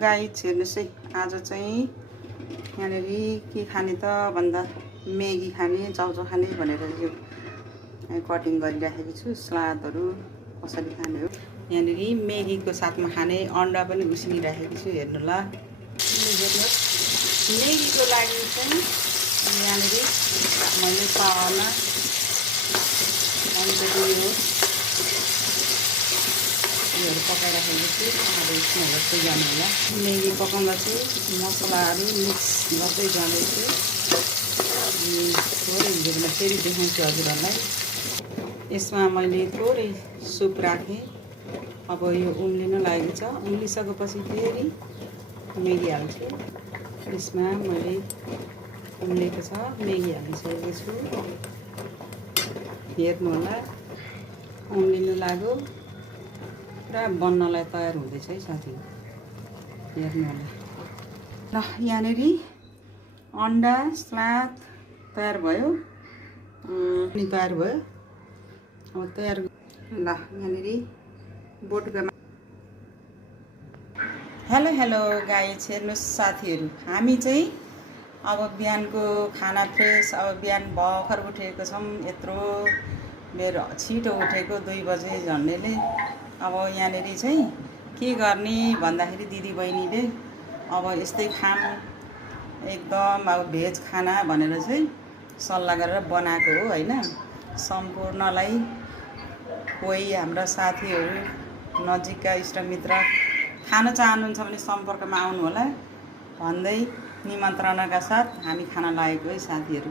Guys हेर्नुहोस् है, आज चाहिँ यहाँनिर के खाने त भन्दा मेगी खाने, चाउचाउ खाने भनेर यो कटिङ गरिराखेको छु। सलादहरू कसरी खाने हो, यहाँनिर मेगीको साथमा खाने अन्डा पनि उसिनिराखेको छु। हेर्नु ल, हेर्नुहोस् मेगीको लागि चाहिँ यहाँनिर मैले तावामा योहरू पकाइराखेको छु। अब यसमा हेर्दै जानु होला। मेगी पकाउँदा चाहिँ मसलाहरू मिक्स गर्दै जाँदैछु। थोरै हिँडेर फेरि देखाउँछु हजुरहरूलाई। यसमा मैले थोरै सुप राखेँ। अब यो उम्लिन लागेको छ। उम्लिसकेपछि फेरि मेगी हाल्छु। यसमा मैले उम्लेको छ मेगी हालिसकेको छु। हेर्नु होला, उम्लिनु लाग्यो, पुरा बन्नलाई तयार हुँदैछ है साथी। हेर्नु होला ल, यहाँनिर अन्डा सलाद तयार भयो। तयार भयो। अब तयार ल, यहाँनिर बोटुकामा। हेलो गाइज, हेर्नुहोस् साथीहरू, हामी चाहिँ अब बिहानको खाना फ्रेस। अब बिहान भर्खर उठेको छौँ। यत्रो बेर छिटो उठेको, 2 बजे झन्डेले। अब यहाँनिर चाहिँ के गर्ने भन्दाखेरि दिदीबहिनीले अब यस्तै खाम एकदम अब भेज खाना भनेर चाहिँ सल्लाह गरेर बनाएको हो होइन। सम्पूर्णलाई कोही हाम्रा साथीहरू नजिकका इष्टमित्र खान चाहनुहुन्छ भने सम्पर्कमा आउनु होला भन्दै निमन्त्रणाका साथ हामी खाना लागेको है साथीहरू।